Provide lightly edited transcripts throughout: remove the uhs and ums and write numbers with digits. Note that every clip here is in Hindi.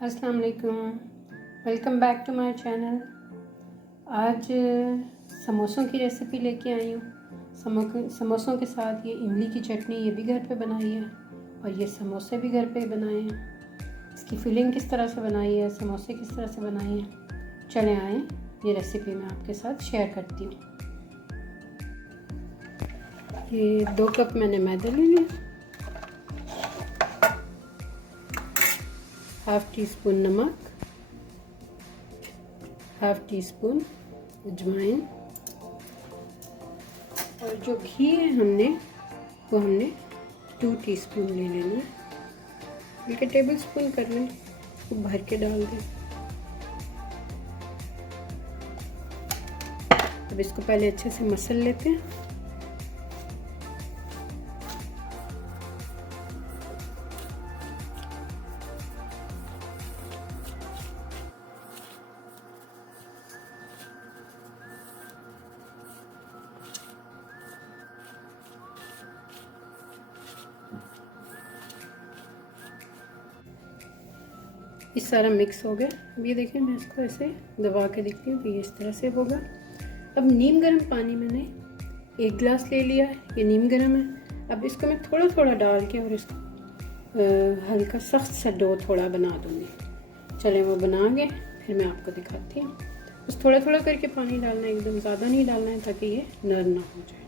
अस्सलाम वालेकुम, welcome back to my channel. आज समोसों की रेसिपी लेके आई हूँ। समोसों के साथ ये इमली की चटनी ये भी घर पे बनाई है और ये समोसे भी घर पे बनाए हैं। इसकी फिलिंग किस तरह से बनाई है, समोसे किस तरह से बनाए हैं, चले आए ये रेसिपी मैं आपके साथ शेयर करती हूँ। ये 2 कप मैंने मैदा ले लिया, हाफ टी स्पून नमक, हाफ टी स्पून अजवाइन और जो घी है वो हमने 2 टीस्पून ले लेना है। बल्कि टेबल स्पून कर लें, वो भर के डाल दें। अब इसको पहले अच्छे से मसल लेते हैं। इस सारा मिक्स हो गया। अब ये देखिए, मैं इसको ऐसे दबा के देखती हूँ कि ये इस तरह से होगा। अब नीम गर्म पानी मैंने 1 गिलास ले लिया है, ये नीम गर्म है। अब इसको मैं थोड़ा थोड़ा डाल के और इसको हल्का सख्त सा डो थोड़ा बना दूँगी। चले वो बना के फिर मैं आपको दिखाती हूँ। बस थोड़ा थोड़ा करके पानी डालना है, एकदम ज़्यादा नहीं डालना है ताकि ये नरम ना हो जाए।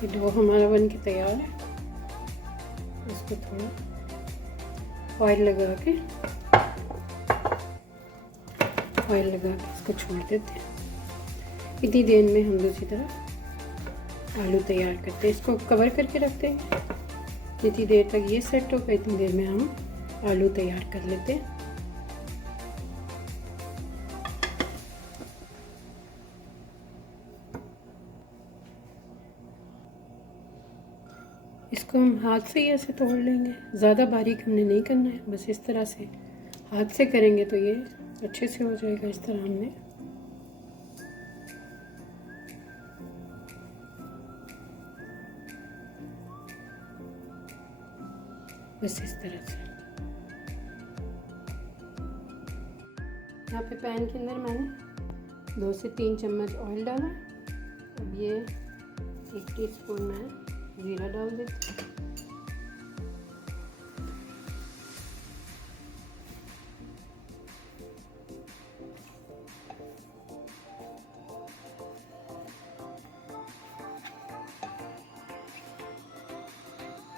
ये डो हमारा बन के तैयार है। इसको थोड़ा ऑयल लगा के इसको छोड़ देते हैं। इतनी देर में हम दूसरी तरफ आलू तैयार करते हैं। इसको कवर करके रखते हैं। जितनी देर तक ये सेट होगा इतनी देर में हम आलू तैयार कर लेते हैं। इसको हम हाथ से ही ऐसे तोड़ लेंगे, ज़्यादा बारीक हमने नहीं करना है। बस इस तरह से हाथ से करेंगे तो ये अच्छे से हो जाएगा। इस तरह हमने बस इस तरह से। यहाँ पे पैन के अंदर मैंने 2 से 3 चम्मच ऑयल डाला। अब ये 1 टीस्पून मैं जीरा डाल देती हूँ।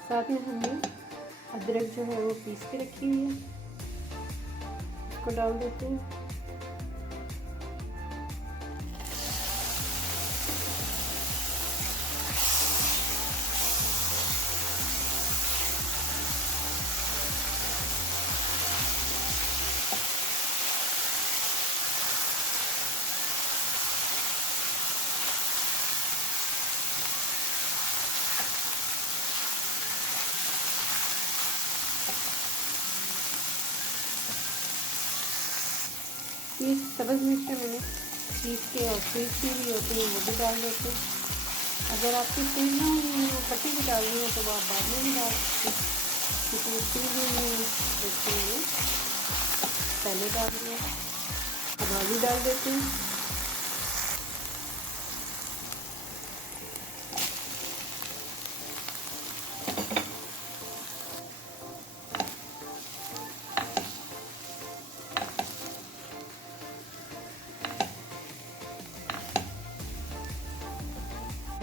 साथ में हमने अदरक जो है वो पीस के रखी हुई है, इसको डाल देते हैं। ये सब्ज़ मिर्चें मैंने पीस के और फ्रीज की भी होती है, वो भी डाल देते हैं। अगर आपकी फ्रीज ना हुई वो कटी भी डालनी है तो वो आप बाद में भी डाल सकते हैं, क्योंकि फ्रीज हुई नहीं है इसको मैंने पहले डाल दिया। अब आलू डाल देते हैं।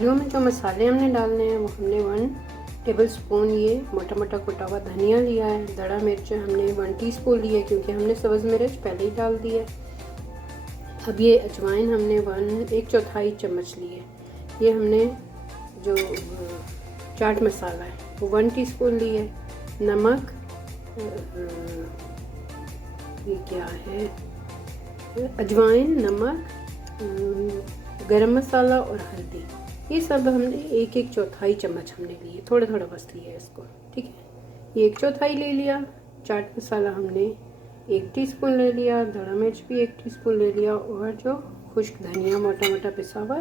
आलू में जो मसाले हमने डालने हैं वो हमने 1 टेबल स्पून ये मोटा मोटा कुटा हुआ धनिया लिया है। दड़ा मिर्च हमने 1 टीस्पून ली है, क्योंकि हमने सब्ज़ मिर्च पहले ही डाल दी है। अब ये अजवाइन हमने 1/4 चम्मच ली है। ये हमने जो चाट मसाला है वो 1 टीस्पून ली है। नमक, ये क्या है, अजवाइन, नमक, गरम मसाला और हल्दी, ये सब हमने एक एक चौथाई चम्मच हमने लिए, थोड़ा थोड़ा बस लिया है इसको, ठीक है। ये एक चौथाई ले लिया। चाट मसाला हमने 1 टीस्पून ले लिया, धड़ा मिर्च भी 1 टीस्पून ले लिया, और जो खुश्क धनिया मोटा मोटा पिसा हुआ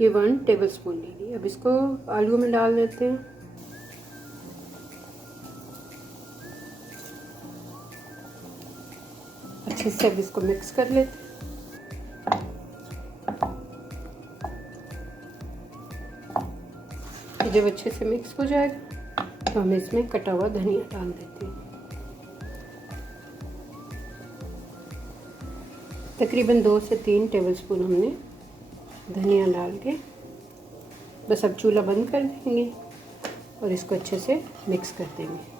ये 1 टेबलस्पून ले लिया। अब इसको आलू में डाल देते हैं। अच्छे से अब इसको मिक्स कर लेते हैं। जब अच्छे से मिक्स हो जाएगा तो हम इसमें कटा हुआ धनिया डाल देते हैं। तकरीबन 2 से 3 टेबलस्पून हमने धनिया डाल के बस अब चूल्हा बंद कर देंगे और इसको अच्छे से मिक्स कर देंगे।